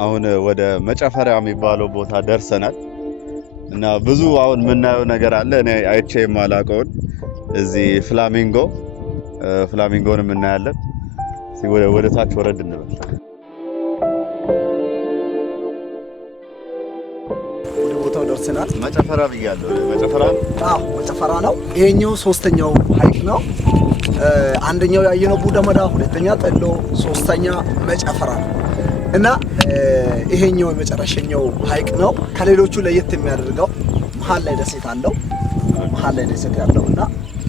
አሁን ወደ መጨፈሪያ የሚባለው ቦታ ደርሰናል እና ብዙ አሁን የምናየው ነገር አለ እኔ አይቼ የማላውቀውን እዚህ ፍላሚንጎን እናያለን ወደ ታች ወረድ እንበል ወደ ቦታው ደርሰናል መጨፈሪያ ብያለሁ መጨፈሪያ ነው ይሄኛው ሶስተኛው ሀይቅ ነው አንደኛው ያየነው ቡደመዳ ሁለተኛ ጠሎ ሶስተኛ መጨፈሪያ ነው እና ይሄኛው የመጨረሻኛው ሀይቅ ነው ከሌሎቹ ለየት የሚያደርገው መሃል ላይ ደሴት አለው እና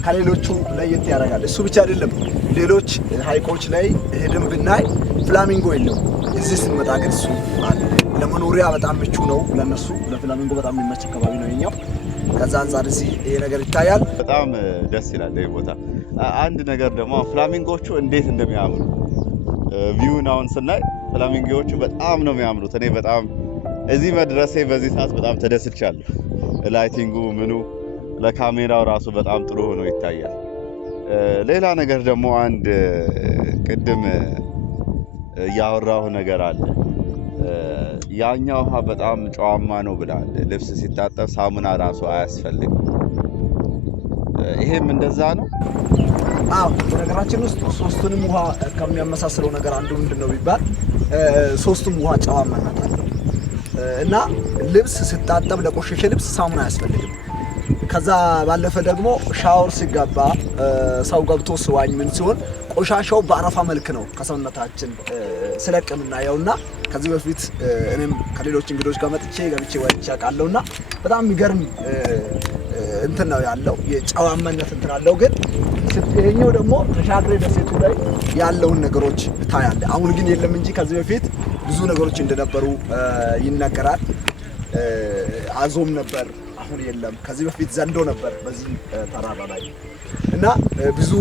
ከሌሎቹ ለየት ያደርጋል እሱ ብቻ አይደለም ሌሎች ሀይቆች ላይ ሄደን ብናይ ፍላሚንጎ የለው እዚህ ስንመጣ ግን እሱ አለ ለመኖሪያ በጣም ምቹ ነው ለነሱ ለፍላሚንጎ በጣም የሚመች አካባቢ ነው የኛው ከዛ አንፃር እዚህ ይሄ ነገር ይታያል በጣም ደስ ይላል ይሄ ቦታ አንድ ነገር ደግሞ ፍላሚንጎቹ እንዴት እንደሚያምሩ ቪውን አሁን ስናይ ፍላሚንጎቹ በጣም ነው የሚያምሩት እኔ በጣም እዚህ መድረሴ በዚህ ሰዓት በጣም ተደስቻለሁ ላይቲንጉ ምኑ ለካሜራው ራሱ በጣም ጥሩ ሆኖ ይታያል ሌላ ነገር ደግሞ አንድ ቅድም ያወራው ነገር አለ ያኛው ውሃ በጣም ጨዋማ ነው ብላል ልብስ ሲታጠብ ሳሙና ራሱ አያስፈልግም ይሄም እንደዛ ነው በነገራችን ውስጥ ሶስቱንም ውሃ ከሚያመሳስለው ነገር አንዱ ምንድነው ቢባል ሶስቱም ውሃ ጨዋማነት አለው እና ልብስ ሲታጠብ ለቆሸሸ ልብስ ሳሙና አያስፈልግም ከዛ ባለፈ ደግሞ ሻወር ሲገባ ሰው ገብቶ ሲዋኝ ምን ሲሆን ቆሻሻው በአረፋ መልክ ነው ከሰውነታችን ስለቀምና ያውና ከዚህ በፊት እኔም ከሌሎች እንግዶች ጋር መጥቼ ገብቼ ወጥቼ አውቃለሁና በጣም የሚገርም እንትን ነው ያለው የጨዋማነት እንትን አለው ግን ይሄኛው ደግሞ ተሻግሬ ደሴቱ ላይ ያለውን ነገሮች ታያለ አሁን ግን የለም እንጂ ከዚህ በፊት ብዙ ነገሮች እንደነበሩ ይነገራል አዞም ነበር አሁን የለም ከዚህ በፊት ዘንዶ ነበር በዚህ ተራራ ላይ እና ብዙ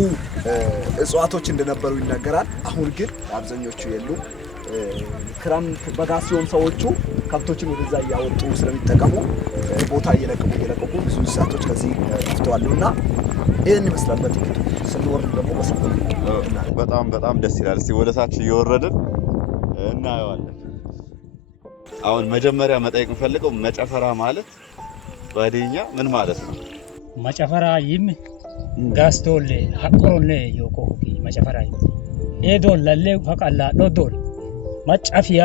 እጽዋቶች እንደነበሩ ይነገራል አሁን ግን አብዛኞቹ የሉ ክረምት በጋ ሲሆን ሰዎቹ ከብቶችን ወደዛ ያወጡ ስለሚጠቀሙ ቦታ እየለቀቁ ብዙ እንስሳቶች ከዚህ ጠፍተዋልና ይሄን ይመስላል በጥቂቱ ስንወርድ ደግሞ በሰፊው በጣም ደስ ይላል እስቲ ወደ ታች እየወረድን እናየዋለን አሁን መጀመሪያ መጠየቅ የምፈልገው መጨፈራ ማለት ባዲኛ ምን ማለት ነው መጨፈራ ይም ጋስቶል ሀቆሮል ዮኮ መጨፈራ ኤዶል ለሌ ፈቃላ ዶዶል መጨፊያ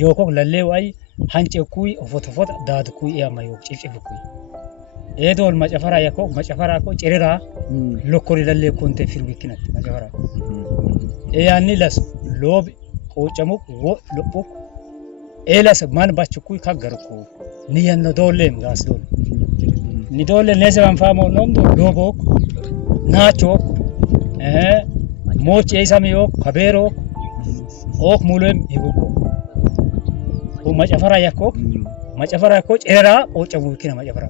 ዮኮ ለሌ ወይ ሃንጨኩይ ፎቶፎት ዳድኩይ ያማዮ ጭጭፍኩይ ኤዶል መጨፈራ ያኮ መጨፈራ ኮ ጭሪራ ሎኮሪ ለሌ ኮንቴ ፊርዊክነት መጨፈራ ያኒ ለስ ሎብ ቆጨሙ ወ ሎቡ ኤለስ ማን ባችኩይ ካገርኩ ንየነ ዶሌም ጋስዶል ኒዶሌ ነዘን ፋሞ ኖምዶ ሎቦ ናቾ ሞች ኤሳሚዮ ከቤሮ ኦክ ሙሉም ይቡቆ መጨፈራ ያኮ ጭራ ቆጨሙ ይኪና መጨፈራ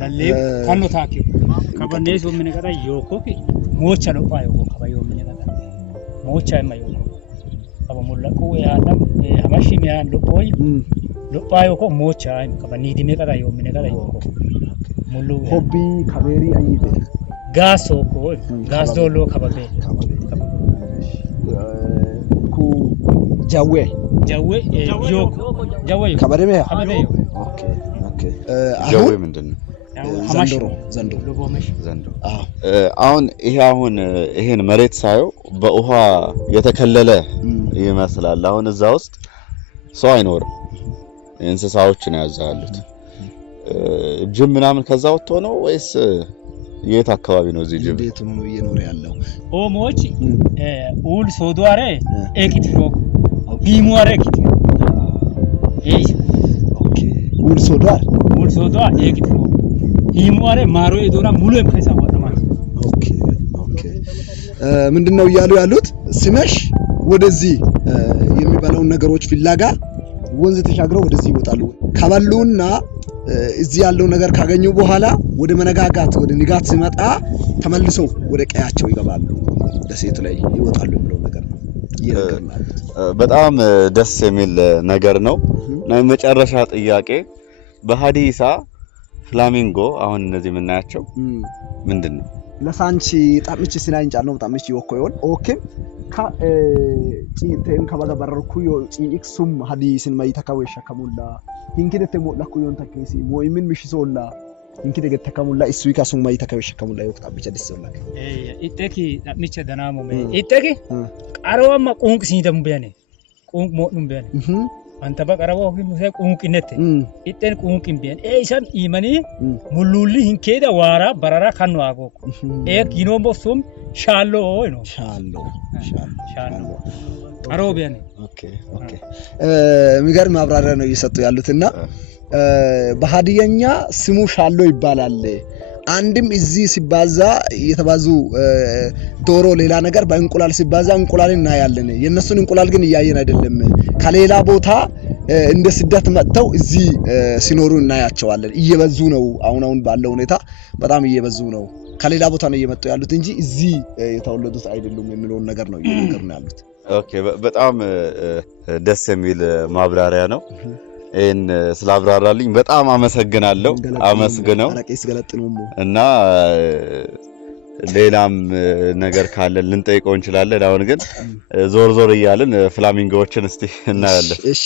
ለሌ ካኖ ታኪ ከበኔሶ ምን ቀዳ ዮኮ ሞቻ ነው ፋዮ ከባዮ ምን ቀዳ ሞቻ የማዮ ከበሙላቁ ያለም ሀማሺ ሚያን ሎቆይ ሎጳዮ ኮ ሞቻ ከበኒ ዲሜ ቀዳ ዮ ምን ቀዳ ዮኮ ሙሉ ሆቢ ካቤሪ አይቤ ጋሶ ኮ ጋስ ዶሎ ከበቤ ኩ ጃዌ ዮኮ ከበደሜ ኦኬ ጃዌ ምንድነው ዘንዶ አሁን ይሄን መሬት ሳየው በውሃ የተከለለ ይመስላል አሁን እዛ ውስጥ ሰው አይኖርም እንስሳዎች ነው ያዛሉት ጅብ ምናምን ከዛ ወጥቶ ነው ወይስ የት አካባቢ ነው እዚህ ጅብ ቤቱ ነው እየኖረ ያለው ኦሞች ኡል ሶዶአሬ ኤቂት ፎክ ቢሙአሬ ኤቂት ኦኬ ኡል ሶዶአ ኤቂት ፎክ ቢሙአሬ ማሮ ኤዶራ ሙሉ የምከሳ ወጣማ ኦኬ ምንድነው እያሉ ያሉት ሲመሽ ወደዚህ የሚባለውን ነገሮች ፍላጋ ወንዝ ተሻግረው ወደዚህ ይወጣሉ ካባሉና እዚህ ያለው ነገር ካገኙ በኋላ ወደ መነጋጋት ወደ ንጋት ሲመጣ ተመልሰው ወደ ቀያቸው ይገባሉ ደሴቱ ላይ ይወጣሉ የሚለው ነገር ነው በጣም ደስ የሚል ነገር ነው እና የመጨረሻ ጥያቄ በሃዲሳ ፍላሚንጎ አሁን እነዚህ የምናያቸው ምንድነው ለሳንቺ ጣምቺ ሲናይን ጫለው ጣምቺ ይወኮ ይሆን ኦኬ akka ciiteen kabaga bararku yoo ciiksum hadiisin mayita kaweesha kamulla hinkidete modla ku yon takisi mo'imin mishisolla hinkide gette kamulla isuika sum mayita kaweesha kamulla yoo tabicha disolla itteki micha danamo me itteki qarowama qunqisiidam beene qunq modnum beene anta ba qarawo himse qunqinette itten qunqin beene isan imani mululli hinkeda wara barara kanno ago ginombo sum shallo no shallo qarawo beene ኦኬ ሚገርም ማብራሪያ ነው እየሰጡ ያሉትና በሃዲያኛ ስሙ ሻሎ ይባላል አንድም እዚህ ሲባዛ የተባዙ ዶሮ ሌላ ነገር በእንቁላል ሲባዛ እንቁላልን እናያለን የነሱን እንቁላል ግን እያየን አይደለም ከሌላ ቦታ እንደ ስደት መጥተው እዚህ ሲኖሩ እናያቸዋለን እየበዙ ነው አሁን ባለው ሁኔታ በጣም እየበዙ ነው ከሌላ ቦታ ነው እየመጡ ያሉት እንጂ እዚህ የተወለዱት አይደሉም የሚለው ነገር ነው እየነገሩን ያሉት ኦኬ በጣም ደስ የሚል ማብራሪያ ነው እን ስላብራራልኝ በጣም አመሰግናለሁ አመስግነው እና ሌላም ነገር ካለ ልንጠይቀው እንችላለን አሁን ግን ዞር እያልን ፍላሚንጎዎችን እስቲ እናያለን እሺ